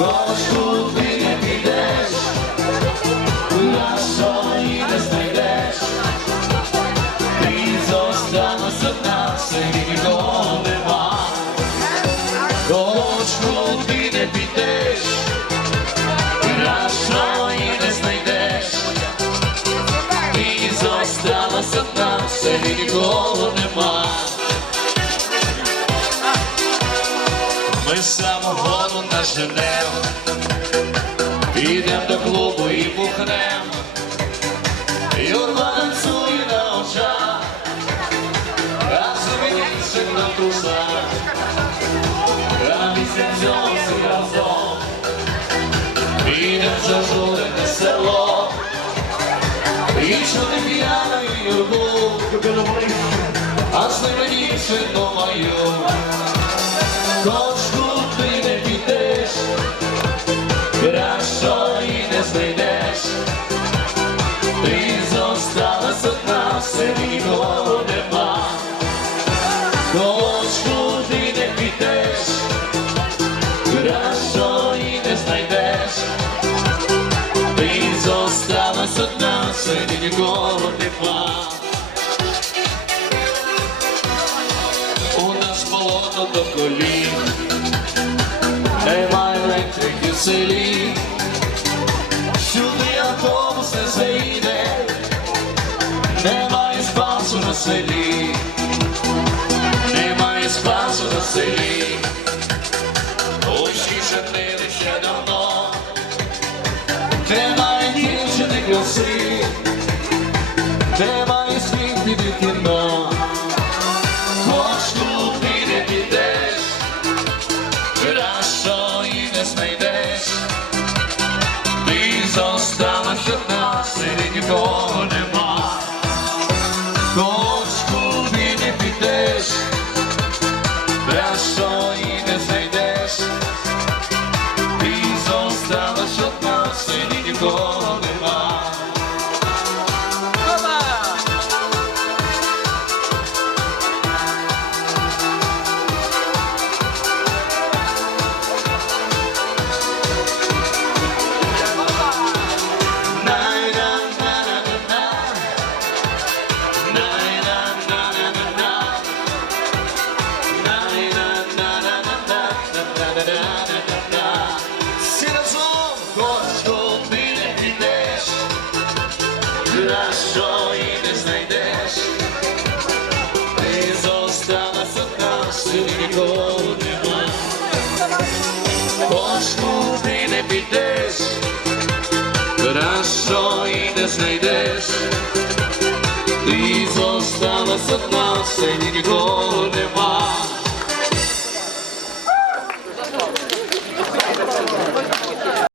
Хоч ти не підеш, нашої не знайдеш, ти зостанеш одна, серед нікого нема. Хоч ти не підеш, наженем, підем до клубу і бухнем, Юрба танцює на очах, а сумнівши на трусах, а після цього всі разом, підем в зажурене село, і чути п'яну юрбу, аж не мені думаю. Хоч кращої не знайдеш, ти зосталась одна, серед нікого нема. У до колін, немає електрики в селі, сюди автобус не заїде, немає спасу на селі, Очі женили ще давно, немає дівчини краси, немає світ під кіно. Хоч куди не підеш, кращої не знайдеш, ти зостанеш одна, серед нікого нема. Підеш, кращої не знайдеш, ти зостанеш одна, серед нікого нема.